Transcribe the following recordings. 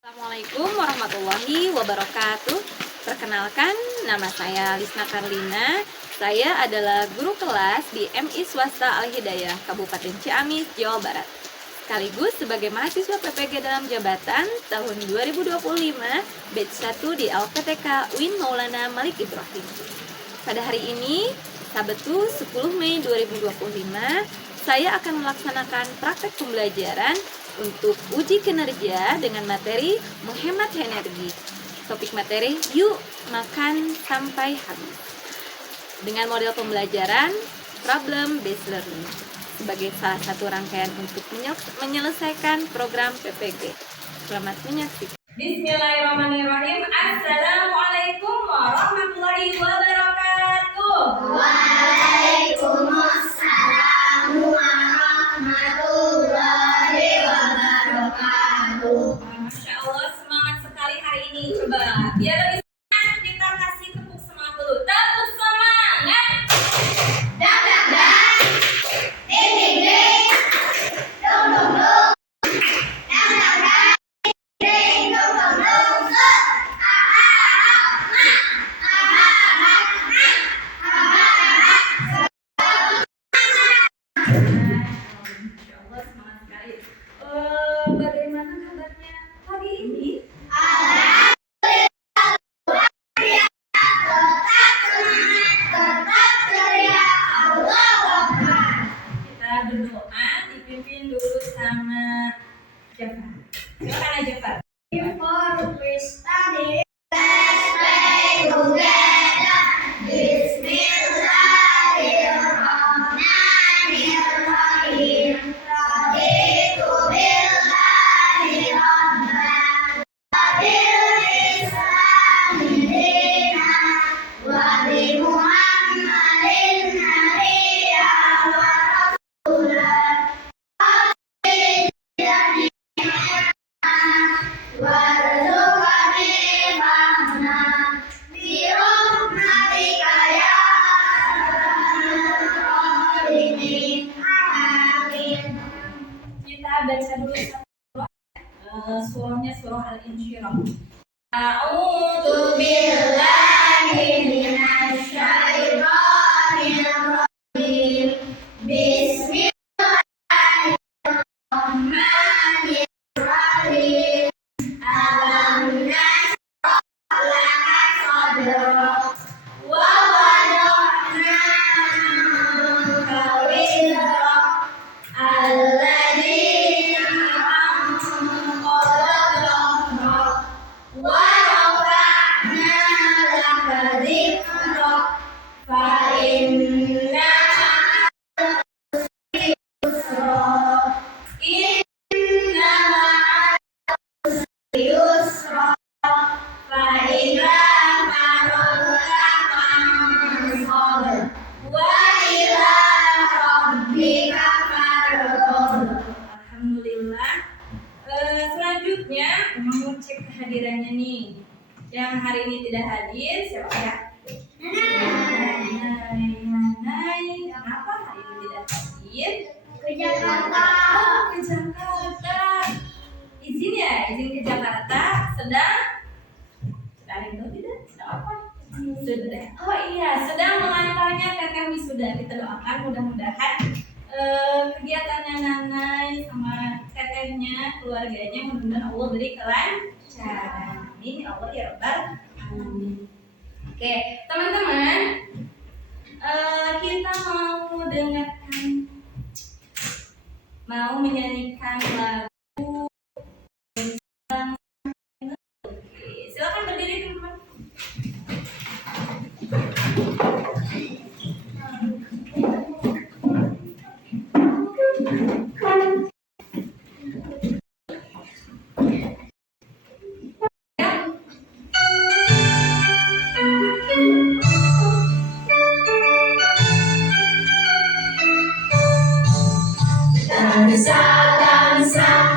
Assalamualaikum warahmatullahi wabarakatuh. Perkenalkan, nama saya Lisna Karlina. Saya adalah guru kelas di MI Swasta Al-Hidayah, Kabupaten Ciamis, Jawa Barat. Sekaligus sebagai mahasiswa PPG dalam jabatan tahun 2025, batch 1 di LPTK Win Maulana Malik Ibrahim. Pada hari ini, Sabtu 10 Mei 2025, saya akan melaksanakan praktek pembelajaran untuk uji kinerja dengan materi menghemat energi. Topik materi, yuk makan sampai habis. Dengan model pembelajaran problem based learning sebagai salah satu rangkaian untuk menyelesaikan program PPG. Selamat menyaksikan. Bismillahirrahmanirrahim. Assalamualaikum warahmatullahi wabarakatuh. Waalaikumsalam warahmatullahi wabarakatuh. Masya Allah, semangat sekali hari ini. Coba biar lebih semangat, kita kasih tepuk semangat dulu. Tepuk semangat. Dak dak dak, ding ding ding, dong dong dong. Dak dak dak, ding dong dong dong. Set, Masya Allah, semangat sekali. Bagaimana kabarnya pagi ini? tetap ceria, Allahu Akbar. Kita berdoa dipimpin dulu sama Jafar. Silakan Jafar. Before we study, let's pray together. Bismillahirrahmanirrahim. Raditu billahi rabban wa bil islami dinan wa bi Muhammadin nabiyyan wa rasulan warzuqni fahma bi rahmatika ya arhamar rahimin. Amin. Kita baca dulu surahnya, surah Al-Insyirah. A'udzu billahi minasy syaithanir rajim. Bismillahirrahmanirrahim. Alam nashrah laka sadrak wa wada'na anka wizrak alladzi anqadha dhahrak wa rafa'na laka dhikrak fa inna yusra inna yusra fa idza faragta fansab wa ila rabbika farghab. Alhamdulillah. Selanjutnya mau cek kehadirannya nih. Yang hari ini tidak hadir siapa ya? Nanai. Kenapa hari ini tidak hadir? Ke Jakarta. Oh, ke Jakarta. Izin ya, izin ke Jakarta. Sedang itu tidak? Sedang apa? Sudah. Oh iya, sedang mengantarnya kakek wisuda. Kita doakan mudah-mudahan kegiatannya Nanai sama tetehnya, keluarganya mudah-mudahan Allah beri kelancaran. Amin ya Allah ya Rabbal alamin. Oke, teman-teman, kita mau menyanyikan lagu. Silakan berdiri teman-teman. Bangsa-bangsa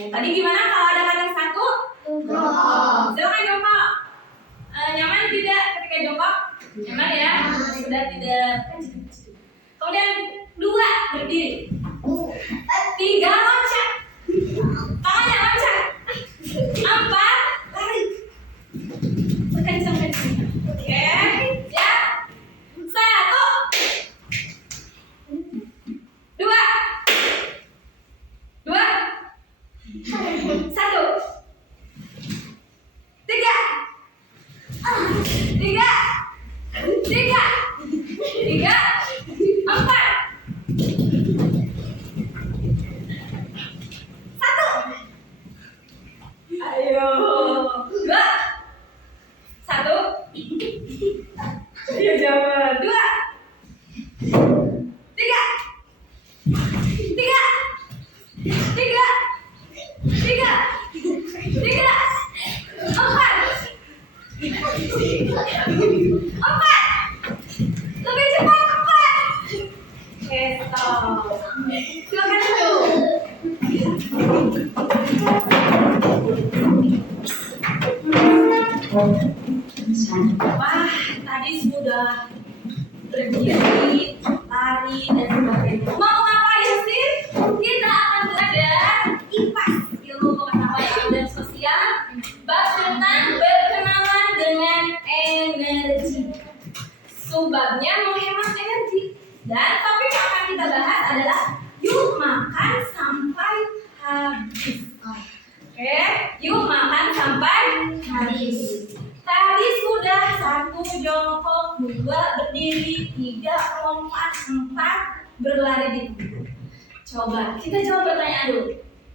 Oke, tadi gimana kalau ada kata satu? Silakan jongkok. Nyaman tidak ketika jongkok? Nyaman ya? Sudah tidak. Kemudian 2 berdiri. 3 loncat. Tangannya loncat. 4 lari. Kencang-kencang. Oke, siap. 1 2 2 1 3 3 4 1 ayo 2 1 ayo jawaban 2 3 3 3 3 3 4 lebih cepat 4. Oke, stop. Silakan dulu. Wah, tadi sudah berdiri, lari, dan sebagainya. Mau ngapain sih? Kita akan belajar IPAS, ilmu pengetahuan dan sosial, bab tentang berkenalan dengan energi. Subbabnya menghemat energi. Dan topik yang akan kita bahas adalah yuk makan sampai habis. Oke, yuk makan sampai habis. Tadi sudah 1 jongkok, 2 berdiri, 3 lompat, 4 berlari di tempat. Coba kita jawab pertanyaan dulu.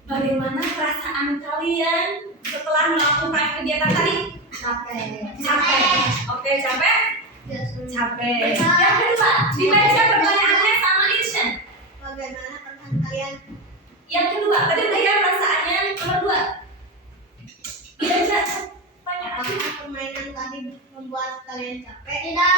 Bagaimana perasaan kalian setelah melakukan kegiatan tadi? Capek. Oke, capek? Capek. Yang kedua, dibaca pertanyaannya sama Irsyad. Bagaimana perasaan kalian? Yang kedua, tadi udah ya perasaannya nomor 2. Dibaca pertanyaan. Apakah permainan tadi membuat kalian capek? Ya,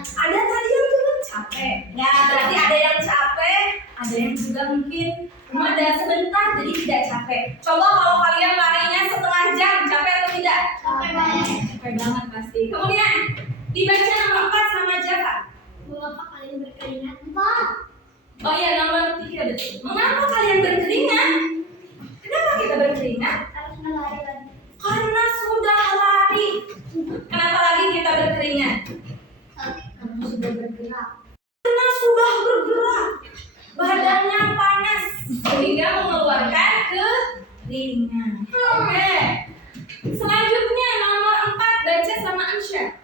ada tadi yang turun capek. Ya, berarti ada yang capek, ada yang juga mungkin cuma ada sebentar jadi tidak capek. Coba kalau kalian larinya setengah jam, capek atau tidak? Capek banget. Capek banget pasti. Kemudian dibaca nomor 4 sama Java. Mengapa kalian berkeringat? Oh iya, nomor 3 betul. Mengapa kalian berkeringat? Kenapa kita berkeringat? Harus melari lagi. Karena sudah lari. Kenapa lagi kita berkeringat? Kamu sudah bergerak. Karena sudah bergerak. Badannya panas sehingga mengeluarkan keringat. Oke. Selanjutnya nomor 4 baca sama Ansya.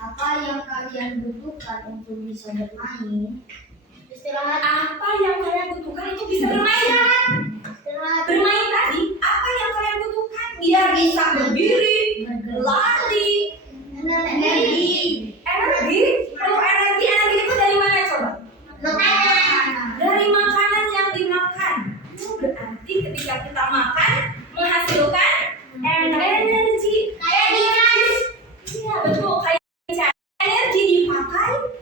Apa yang kalian butuhkan untuk bisa bermain? Istirahat. Apa yang kalian butuhkan untuk bisa bermain? Istirahat. Bermain tadi, apa yang kalian butuhkan biar bisa berdiri, lari, Energi. energi. Kalau energi itu dari mana coba? Makanan. Dari makanan yang dimakan. Berarti ketika kita makan menghasilkan energi. Iya betul, kayak energi dipakai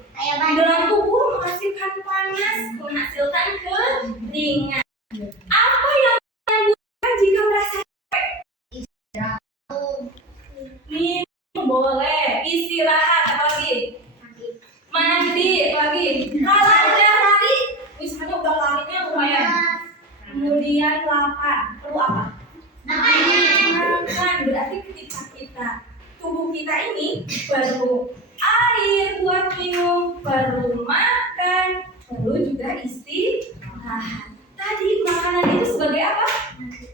dalam tubuh menghasilkan panas, menghasilkan keringat. Apa yang kalian butuhkan jika merasa capek? Minum boleh, istirahat, apa lagi? Mandi, apa lagi? Kalau udah lari, misalnya udah larinya lumayan. Kemudian lapar, perlu apa? Makan. Berarti ketika kita tubuh kita ini perlu air buat minum, perlu makan, perlu juga istirahat. Tadi makanan itu sebagai apa?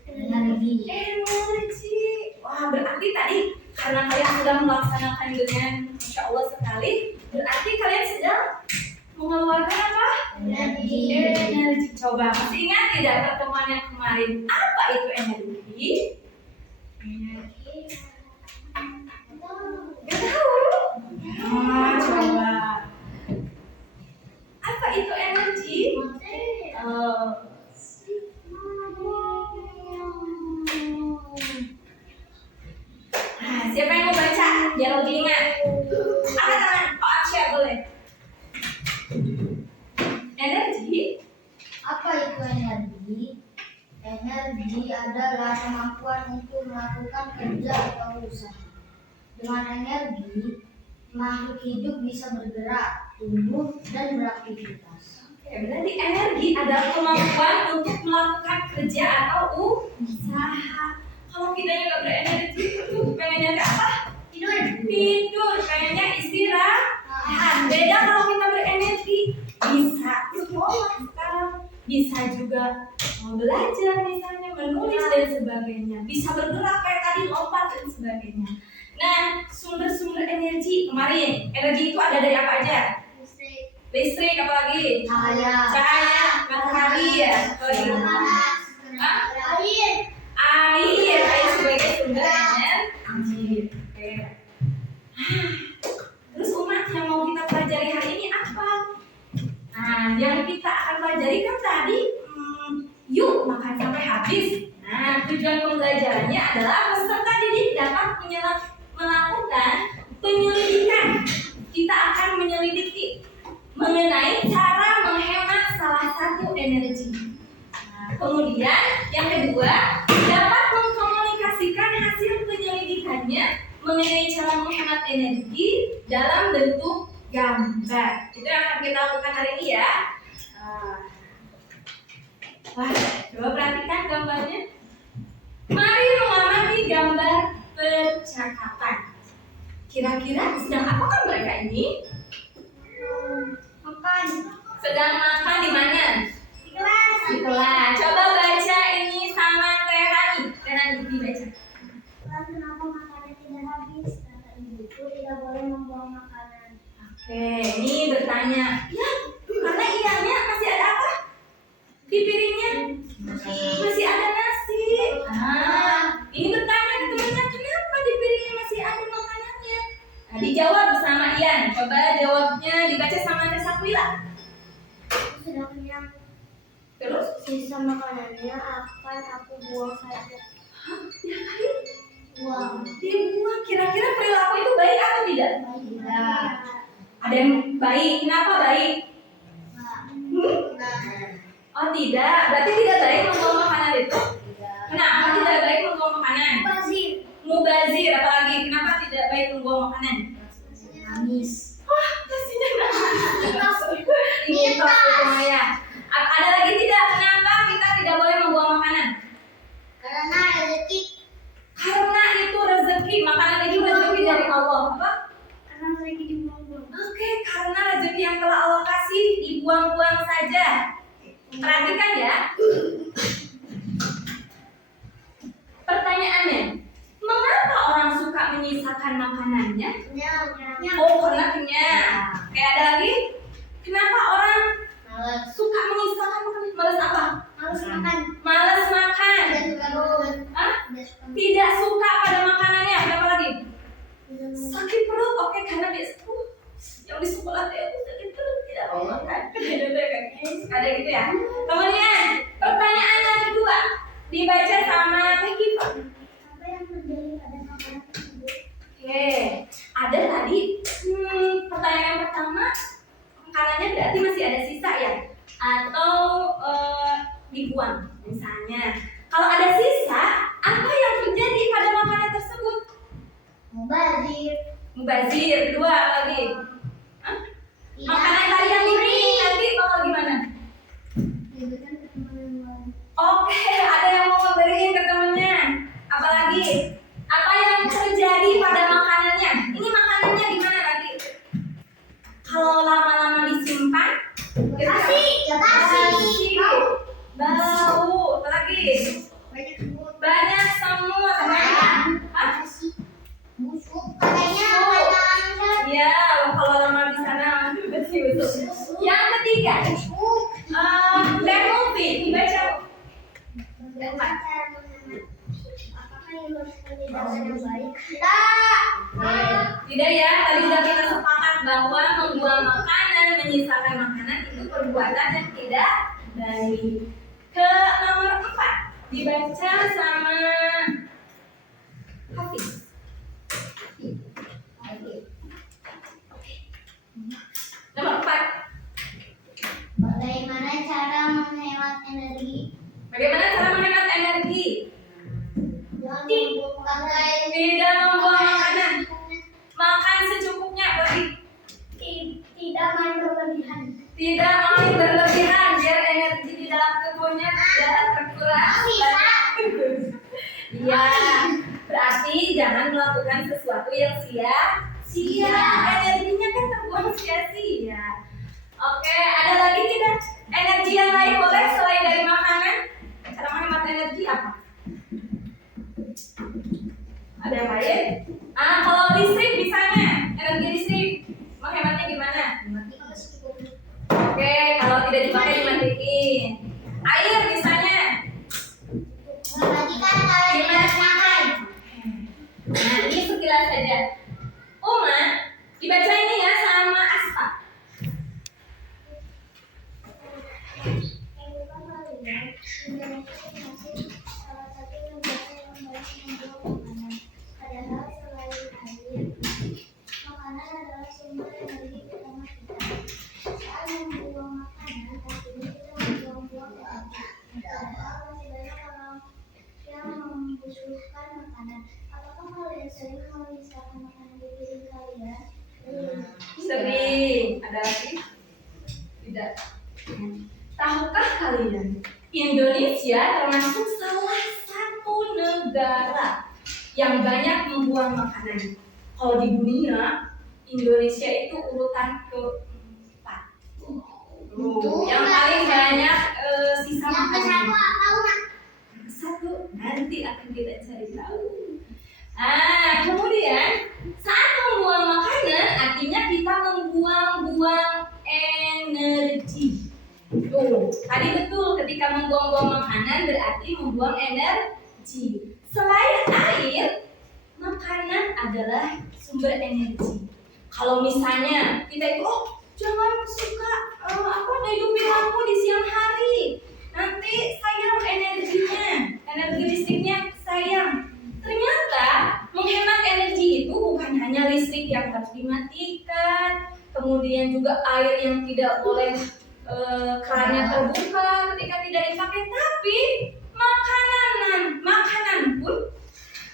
Energi. Energi. Wah, berarti tadi karena kalian sudah melaksanakan dengan Masya Allah sekali, berarti kalian sedang mengeluarkan apa? Energi. Energi. Coba masih ingat tidak pertemuan yang kemarin? Apa itu energi? Gak tahu. Coba. Apa itu energi? Nah, siapa yang mau baca? Biar lebih ingat. Angkat tangan. Oh, Aksya boleh. Energi. Apa itu energi? melakukan kerja atau usaha. Dengan energi, makhluk hidup bisa bergerak, tumbuh, dan beraktivitas. Oke, berarti energi adalah kemampuan untuk melakukan kerja atau usaha. Kalau kita nggak berenergi, pengennya ke apa? Tidur, pengennya istirahat. Beda kalau kita berenergi, bisa sekolah sekarang, bisa juga mau belajar misalnya, menulis dan sebagainya. Bisa bergerak kayak tadi, lompat dan sebagainya. Nah, sumber-sumber energi kemarin, energi itu ada dari apa aja? Listrik, apalagi? Cahaya, matahari ya. Air sebagai sumber energi. Oke. Terus umat yang mau kita pelajari hari ini apa? Nah, yang kita akan pelajari kan tadi, yuk makan sampai habis. Nah, tujuan pembelajarannya adalah peserta didik dapat melakukan penyelidikan. Kita akan menyelidiki mengenai cara menghemat salah satu energi. Nah, kemudian yang kedua, dapat mengkomunikasikan hasil penyelidikannya mengenai cara menghemat energi dalam bentuk gambar. Itu yang akan kita lakukan hari ini ya. Wah, coba perhatikan gambarnya. Mari mengamati gambar percakapan. Kira-kira sedang apakah mereka ini? Makan Sedang makan di mana? di kelas. Di kelas. Coba baca ini sama Terani. Terani dibaca. Kenapa makanan tidak habis? Kata ibuku tidak boleh membuang makanan. Oke, ini bertanya. Ya, karena ianya masih ada apa? Di piringnya masih ada nasi. Nah, ini bertanya ke temannya, kenapa di piringnya masih ada makanannya? Nah, dijawab sama Ian. Coba jawabnya dibaca sama Nesakwila. Sudah kenyang. Terus? Sisa makanannya akan aku buang saja. Hah? Diapain? Buang. Dibuang. Kira-kira perilaku itu baik atau tidak? Tidak. Ada yang baik. Kenapa baik? Tidak. Oh tidak. Berarti tidak baik membuang makanan itu? Kenapa tidak baik membuang makanan? Pasif. Mubazir, apalagi? Kenapa tidak baik membuang makanan? Nangis. Wah, pastinya ini tos ya. Ada lagi tidak? Kenapa kita tidak boleh membuang makanan? Karena rezeki. Karena itu rezeki, makanan itu rezeki dari Allah. Apa? Karena rezeki dibuang-buang. Oke, karena rezeki yang telah Allah kasih dibuang-buang saja. Perhatikan ya. Pertanyaannya, mengapa orang suka menyisakan makanannya? Kenyang. Oh, karena kenyang. Kayak ada lagi? Kenapa orang Males. suka menyisakan makanan? Malas apa? Males makan. Malas makan. Tidak suka bangun. Hah? Tidak suka. Tidak suka pada makanannya. Kenapa lagi? Tidak suka. Sakit perut. Oke, karena dia yang di sekolah dia sakit perut tidak mau makan. Ada gitu ya. Kemudian pertanyaan yang kedua dibaca sama Teh Kifa. Apa yang terjadi pada makanan tersebut? Oke, ada tadi pertanyaan yang pertama, makanannya berarti masih ada sisa ya, atau dibuang misalnya. Kalau ada sisa, apa yang terjadi pada makanan tersebut? Mubazir. Mubazir. Kedua apa lagi? Hah? Makanan tadi yang dipilih nanti bakal gimana? Diberikan ke teman yang lain. Oke, ada yang mau memberiin ke temennya. Apalagi? Apa yang terjadi pada makanannya? Ini makanannya gimana nanti? Kalau lama-lama disimpan, Basi. Ya basi. bau. Apalagi? Banyak semut. Banyak semut. Hah? Basi. Busuk. Katanya makan. Iya, kalau lama di sana betul. Yang ketiga, Busuk. penalti dibaca. Apakah yang harus tindakan yang baik? Tidak. Tidak ya, tadi sudah kita sepakat bahwa membuang makanan, menyisakan makanan itu perbuatan yang tidak baik. Ke nomor 4 dibaca sama Hafiz. Nomor 4. Bagaimana cara menghemat energi? Bagaimana cara menghemat energi? Jangan membuang makanan. jangan melakukan sesuatu yang sia-sia. Energinya kan terbuang sia-sia. Oke, ada lagi tidak? Energi yang lain boleh selain dari makanan? Cara menghemat energi apa? Ada yang lain? Kalau listrik misalnya, energi listrik menghematnya gimana? Oke, kalau tidak dipakai dimatiin. Air misalnya. Nah, ini sekilas saja. Uma, dibaca ini ya sama Aspa. Makanan adalah sumber energi utama kita. Saat membuang makanan, artinya kita membuang-buang energi. Padahal masih banyak orang yang membusukkan makanan. Apakah kalian sering memisahkan makanan di piring kalian? Sering. Ada lagi? Tidak. Tahukah kalian, Indonesia termasuk salah satu negara yang banyak membuang makanan. Kalau di dunia, Indonesia itu urutan ke-4. Yang paling banyak sisa makanan. Satu nanti akan kita cari tahu. Kemudian saat membuang makanan artinya kita membuang-buang energi. Tadi betul ketika membuang-buang makanan berarti membuang energi. Selain air, makanan adalah sumber energi. Kalau misalnya kita itu jangan suka hidupin lampu di siang hari. Nanti sayang energinya, energi listriknya sayang. Ternyata menghemat energi itu bukan hanya listrik yang harus dimatikan, kemudian juga air yang tidak boleh kerannya terbuka ketika tidak dipakai, tapi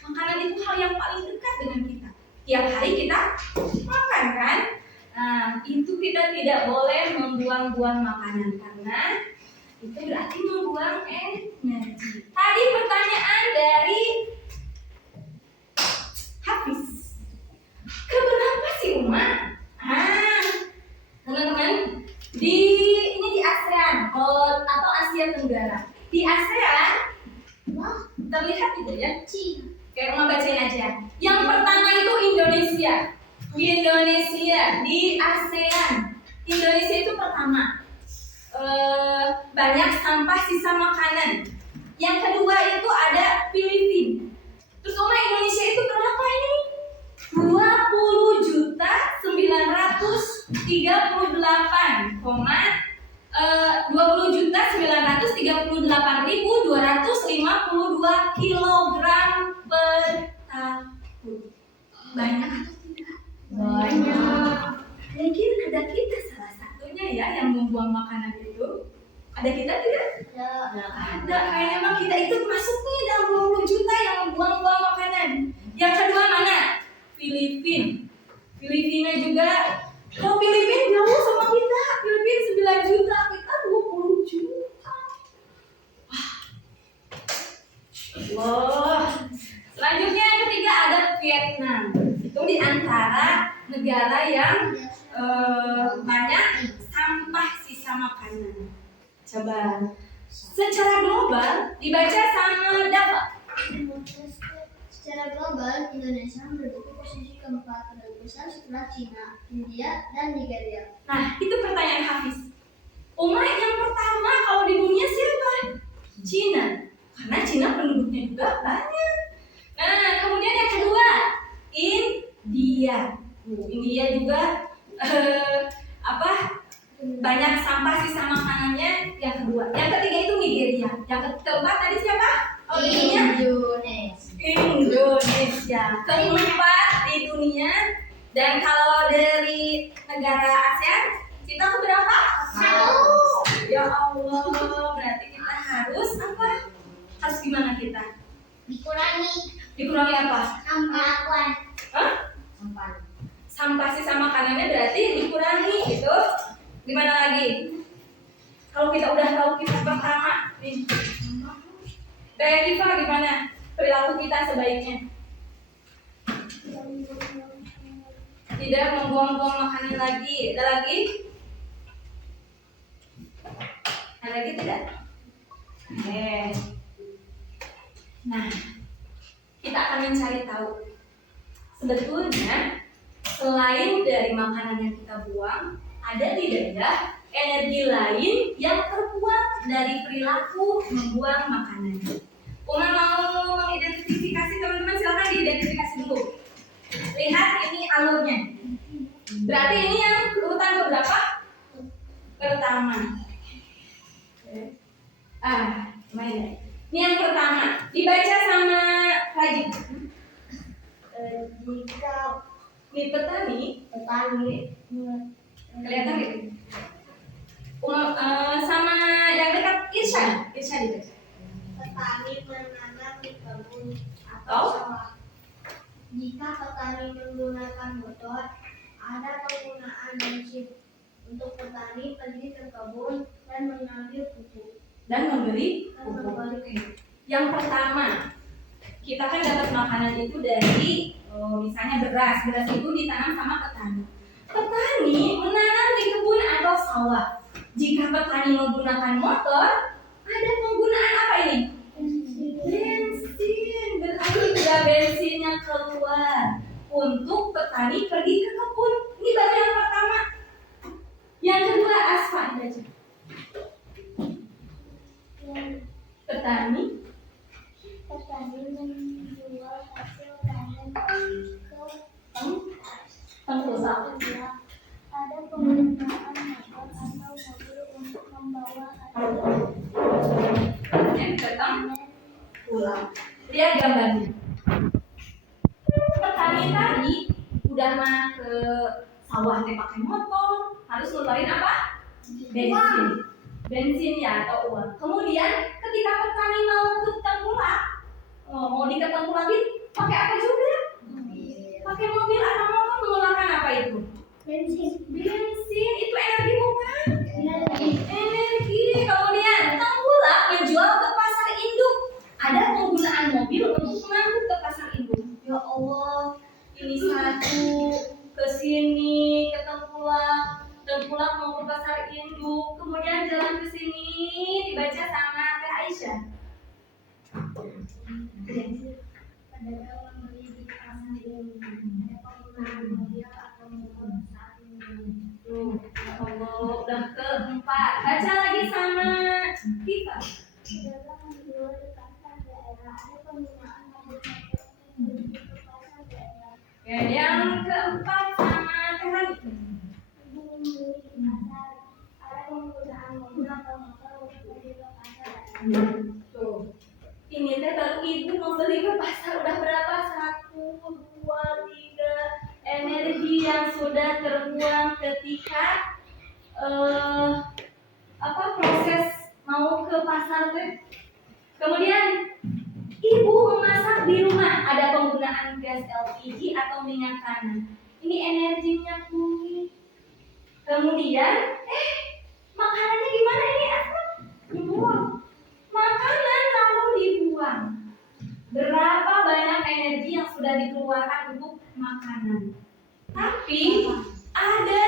makanan itu hal yang paling dekat dengan kita. Tiap hari kita makan kan? Itu kita tidak boleh membuang-buang makanan karena itu berarti membuang energi. Tadi pertanyaan dari Hafiz. Keberapa sih Uma? Teman-teman, ini di ASEAN atau Asia Tenggara. Di ASEAN, terlihat gitu ya? Kayak Uma bacain aja. Yang pertama itu Indonesia. Di ASEAN. Indonesia itu pertama. Banyak sampah sisa makanan. Yang kedua itu ada Filipina. Terus Uma, Indonesia itu berapa ini? 20.938.252 kilogram per tahun. Banyak atau tidak? Banyak. Mungkin ada kita salah satunya ya yang membuang makanan itu. Ada kita tidak? Ada. Kayaknya emang kita itu masuknya dalam 20 juta yang membuang-buang makanan. Yang kedua mana? Filipina juga. Kalau Filipina jauh sama kita. Filipina 9 juta, kita 20 juta. Wah. Selanjutnya yang ketiga ada Vietnam. Itu di antara negara yang banyak sampah sisa makanan. Coba secara global dibaca sama dapat. Secara global, Indonesia menduduki posisi keempat terbesar setelah Cina, India, dan Nigeria. Nah, itu pertanyaan Hafiz. Uma, yang pertama kalau di dunia siapa? Cina. Karena Cina penduduknya juga banyak. Nah, kemudian yang kedua, India. India juga banyak sampah sisa makanannya. Yang kedua. Yang ketiga itu Nigeria. Yang keempat tadi siapa? Indonesia. Keempat di dunia. Dan kalau dari negara ASEAN, kita berapa? 1. Ya Allah, berarti kita harus apa? Harus gimana kita? Dikurangi apa? Sampah sisa makanannya berarti dikurangi itu. Gimana lagi? Kalau kita udah tahu kita pertama nih, Kifa gimana perilaku kita sebaiknya? tidak membuang-buang makanan lagi. Ada lagi? Ada lagi tidak? Oke. Nah, kita akan mencari tahu. Sebetulnya selain dari makanan yang kita buang, ada tidak ya energi lain yang terbuang dari perilaku membuang makanan? Uma mau mengidentifikasi, teman-teman silakan diidentifikasi dulu. Lihat ini alurnya. Berarti ini yang urutan keberapa? Pertama. Main ya. Ini yang pertama. Dibaca sama Rajib. Jika Ini petani kelihatan gitu. Sama yang dekat Irsyad dibaca. petani menanam di kebun Atau? sawah. Jika petani menggunakan motor, ada penggunaan bensin. Untuk petani pergi ke kebun dan mengambil pupuk. Dan membeli pupuk. Yang pertama, kita kan dapat makanan itu dari misalnya beras itu ditanam sama petani. Petani menanam di kebun atau sawah. Jika petani menggunakan motor, ada penggunaan apa ini? Bensin. Berarti udah bensinnya keluar untuk petani pergi ke kebun. Ini baru yang pertama. Yang kedua, Asfa baca. Petani menjual hasil panen ke tengkulak. ada penggunaan motor atau mobil untuk membawa hasil Yang datang pulang. Lihat gambarnya. Petani tadi udah mah ke sawah pakai motor, harus ngeluarin apa? Bensin ya atau uang. Kemudian ketika petani mau ke tengkulak, mau diketengkulakin, pakai apa juga? Pakai mobil atau motor, mengeluarkan apa itu? bensin. Bensin itu energi bukan? Energi. Kemudian tengkulak menjual ke pasar induk. Ada penggunaan mobil untuk mengangkut ke pasar induk. Ya Allah, ini satu ke sini ke tengkulak mau ke pasar induk, kemudian jalan ke sini dibaca sama Teh Aisyah. Pedagang membeli di pasar induk. Ada penggunaan mobil atau motor saat ini. Tuh, ya Allah, udah keempat. Baca lagi sama kita. Pedagang menjual di pasar daerah. Ada penggunaan mobil motor untuk menuju ke pasar daerah. Ya, yang keempat sama Teh Hani. Ibu membeli di pasar. Ada penggunaan mobil atau motor untuk pergi ke pasar daerah. Tuh, ini teh baru ibu mau beli ke pasar udah berapa? 1, 2, 3 energi yang sudah terbuang ketika proses mau ke pasar teh. Kemudian ibu memasak di rumah, ada penggunaan gas LPG atau minyak tanah. Ini energi minyak bumi. Kemudian makanannya gimana ini? Dibuang. Makanan lalu dibuang. Berapa banyak energi yang sudah dikeluarkan untuk makanan? Tapi ada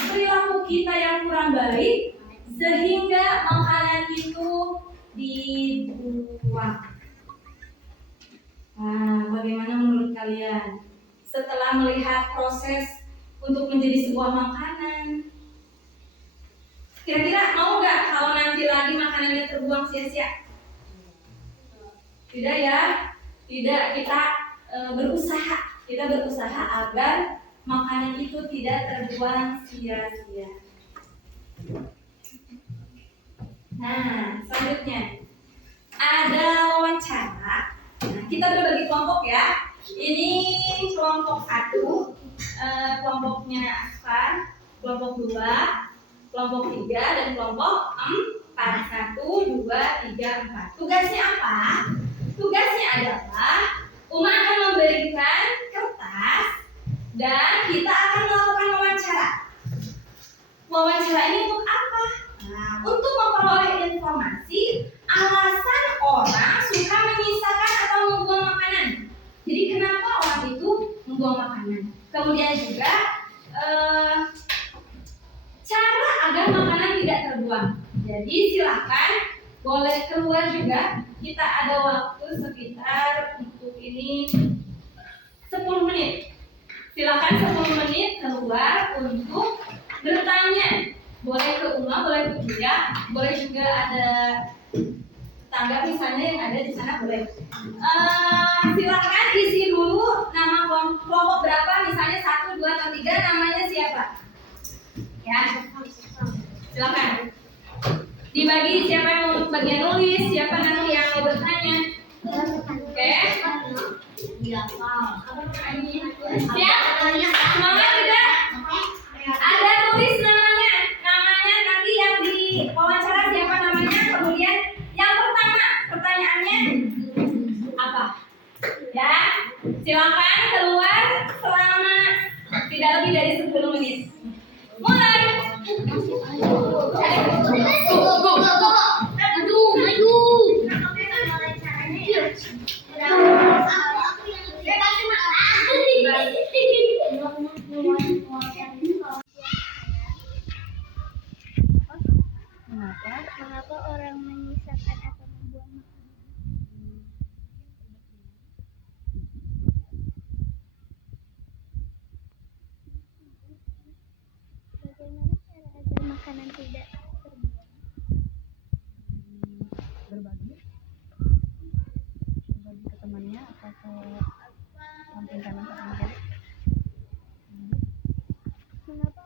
perilaku kita yang kurang baik sehingga makanan itu dibuang. Nah, bagaimana menurut kalian? Setelah melihat proses untuk menjadi sebuah makanan, kira-kira mau nggak kalau nanti lagi makanannya terbuang sia-sia? Tidak ya, tidak. Kita berusaha agar makanan itu tidak terbuang sia-sia. Nah, selanjutnya ada wawancara. Nah, kita berbagi kelompok ya. Ini kelompok 1, kelompoknya Asfar, kelompok 2, kelompok 3, dan kelompok 4. 1, 2, 3, 4. Tugasnya apa? Tugasnya adalah Uma akan memberikan kertas dan kita akan melakukan wawancara. Wawancara ini untuk apa? Nah, untuk memperoleh informasi alasan orang suka menyisakan atau membuang makanan. Jadi kenapa orang itu membuang makanan. Kemudian juga cara agar makanan tidak terbuang. Jadi silakan boleh keluar juga. Kita ada waktu sekitar untuk ini 10 menit. Silakan 10 menit keluar untuk bertanya. Boleh ke Uma, boleh ke Buya, boleh juga ada tetangga misalnya yang ada di sana boleh. Silakan isi dulu nama kelompok berapa, misalnya 1, 2, atau 3, namanya siapa? Ya, silakan. Dibagi siapa yang mau bagian nulis, siapa nanti yang mau bertanya. Oke? Siap? Semangat tidak? Ada tulis namanya. Namanya nanti yang di wawancara siapa namanya. Kemudian yang pertama pertanyaannya apa? Ya, silakan keluar selama tidak lebih dari 10 menit. Mulai. Mengapa orang menyisakan atau membuang makanan? Bagaimana cara agar makanan tidak terbuang? Berbagi ke temannya atau ke samping kanan samping kiri. Mengapa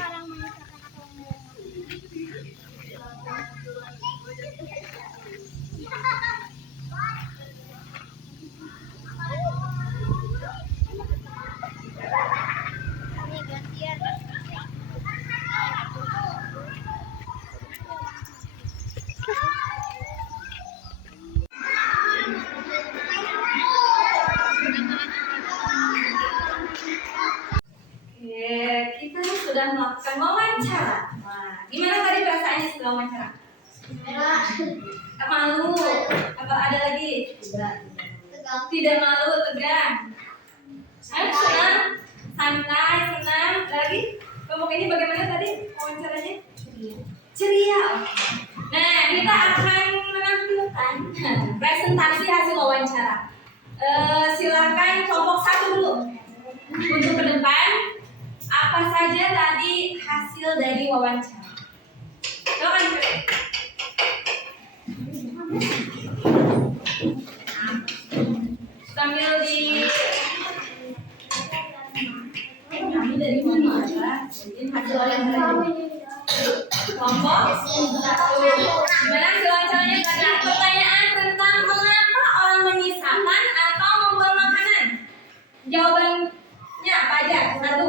orang menyisakan atau membuang makanan? Ini gantian. Oke, kita sudah melakukan wawancara. Nah, gimana tadi perasaannya setelah wawancara? Malu? Apa ada lagi? Tidak malu, tegang. Senang, santai, senang. Lagi? Kelompok ini bagaimana tadi wawancaranya? Ceria. Nah, kita akan menampilkan presentasi hasil wawancara. Silakan kelompok 1 dulu. Untuk ke depan, apa saja tadi hasil dari wawancara? Silakan. Sambil di kami dari mana? Hasil wawancara. Kelompok 1. Gimana hasil wawancaranya tadi? Pertanyaan tentang mengapa orang menyisakan atau membuang makanan. Jawabannya apa aja? 1.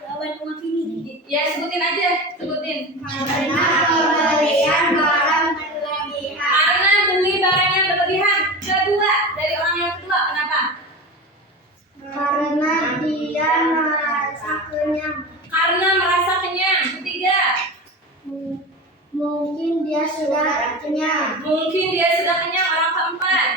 Jawaban mewakili. Ya, sebutin aja, sebutin. Karena pembelian barang berlebihan. Karena beli barangnya berlebihan. Kedua, dari orang yang kedua, kenapa? Karena dia merasa kenyang. Karena merasa kenyang. Ketiga, Mungkin dia sudah kenyang. mungkin dia sudah kenyang. Orang keempat,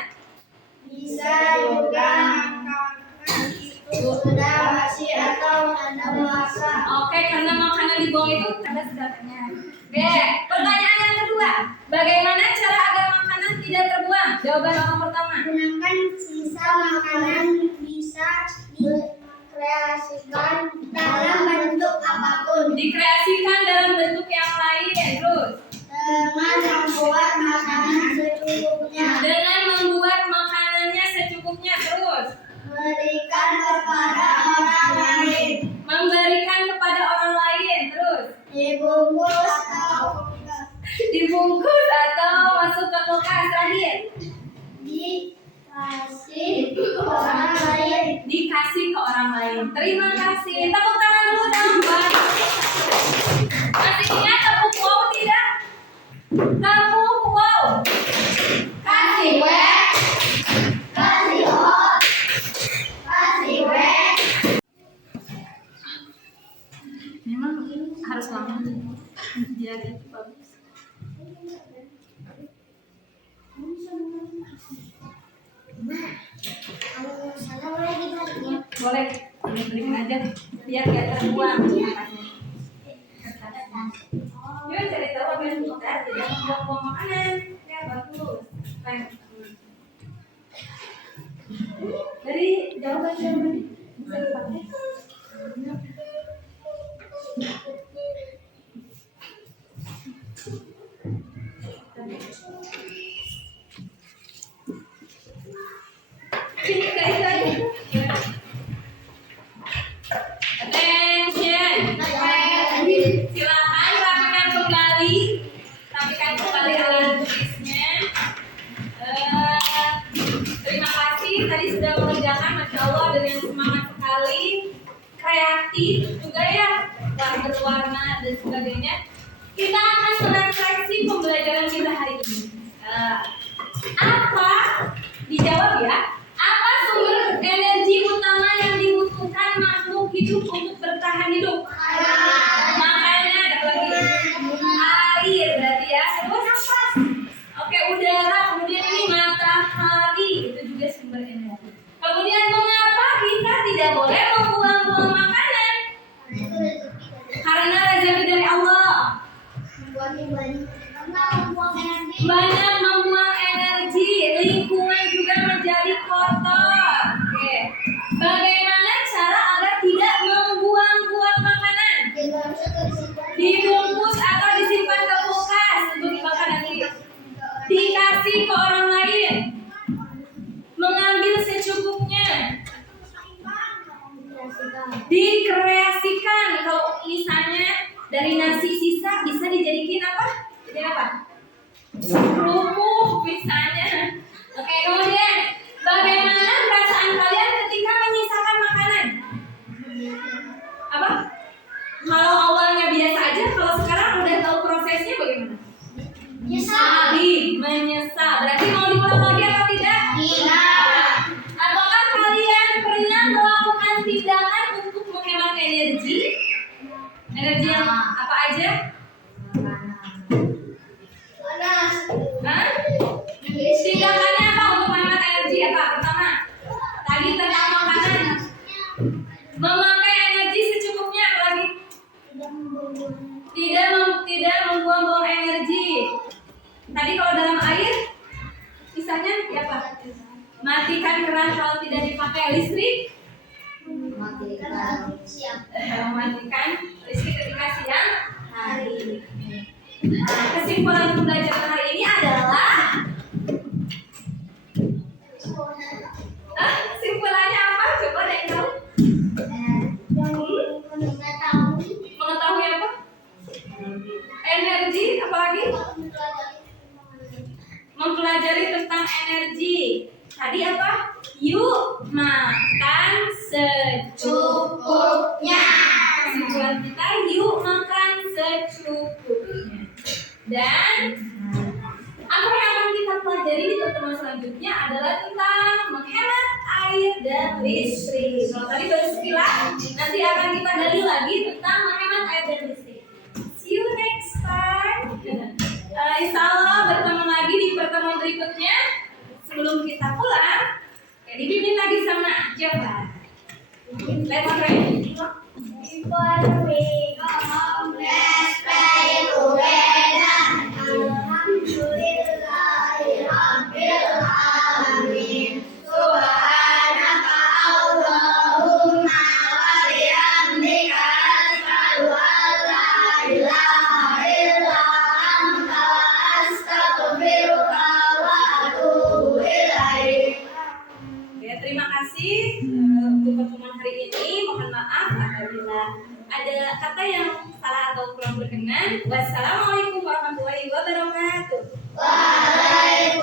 Bisa juga makanan itu sudah basi atau ada masa. oke, karena makanan dibuang itu Anda sudah kenyang. Oke, pertanyaan yang kedua, bagaimana cara agar makanan tidak terbuang? Jawaban orang pertama. Gunakan sisa makanan bisa dikreasikan dalam bentuk apapun. Dikreasikan dalam bentuk yang lain. Terus, Dengan membuat makanan secukupnya. dengan membuat makanannya secukupnya. Terus, Berikan kepada orang lain. memberikan kepada orang lain. Terus, Dibungkus atau dibungkus atau masuk ke kulkas. Terakhir, dikasih ke orang lain. dikasih ke orang lain. Terima kasih. Tepuk tangan dulu dong, Mbak. Masih ingat tepuk wow tidak? Tepuk wow. Kasih weh. Kasih hot. Kasih weh. Memang harus lama. Jadi bagus. Assalamualaikum. Boleh, ini berikan aja biar gak terbuang makannya. Yuk cari tahu apa yang kita tidak membuang-buang makanan. Ya bagus. Baik. Dari jawaban bisa dipakai. Ini kayak aja. Attention. Silakan rapikan kembali alat tulisnya. Terima kasih tadi sudah mengerjakan, masya Allah dengan semangat sekali, kreatif juga ya, berwarna dan sebagainya. Kita akan merefleksi pembelajaran kita hari ini. Apa? Dijawab ya. Apa sumber energi utama yang dibutuhkan makhluk hidup untuk bertahan hidup? Makanya ada lagi air berarti ya. Terus oke, udara, kemudian ini matahari, itu juga sumber energi. Kemudian mengapa kita tidak boleh membuang-buang makanan? Karena rezeki dari Allah. Banyak membuang energi, lingkungan juga menjadi kotor. Oke. Bagaimana cara agar tidak membuang-buang makanan? Dibungkus atau disimpan ke kulkas untuk dimakan nanti. Dikasih ke orang lain. Mengambil secukupnya. Dikreasikan. Kalau misalnya dari nasi sisa bisa dijadikan apa? Jadi apa? Kerupuk misalnya. Oke, kemudian bagaimana perasaan kalian ketika menyisakan makanan? Apa? Kalau awalnya biasa aja, kalau sekarang udah tahu prosesnya bagaimana? Menyesal. Berarti mau diulang lagi atau tidak? Tidak. Apakah kalian pernah melakukan tindakan untuk menghemat energi? Energi yang apa aja? Hah? Tindakannya apa untuk menghemat energi? Apa? Pertama, tadi tentang makanan. Memakai energi secukupnya. Apa lagi? Tidak membuang-buang energi. Tadi kalau dalam air, misalnya ya apa? Matikan keran kalau tidak dipakai listrik. Mematikan listrik ketika siang hari. Nah, kesimpulan pembelajaran hari ini adalah kesimpulannya apa? Coba ada yang tahu? Mengetahui apa? Energi, apalagi? Mempelajari tentang energi. Tadi apa? Yuk makan secukupnya. Kesimpulan kita, yuk makan secukupnya. Dan apa yang akan kita pelajari di pertemuan selanjutnya adalah tentang menghemat air dan listrik. Kalau tadi baru sekilas, nanti akan kita gali lagi tentang menghemat air dan listrik. See you next time. Insya Allah bertemu lagi di pertemuan berikutnya. Sebelum kita pulang, dibimbing lagi sama Java. Let's pray. Before we go home, let's pray together. Alhamdulillahi Rabbil Alamin. Subhanaka Allahumma wa bihamdika asyhadu an la ilaha illa anta astaghfiruka wa atubu ilaik. Ya, terima kasih untuk pertemuan hari ini. Mohon maaf apabila ada kata yang salah atau kurang berkenan. Wassalamualaikum warahmatullahi wabarakatuh. Waalaikumsalam.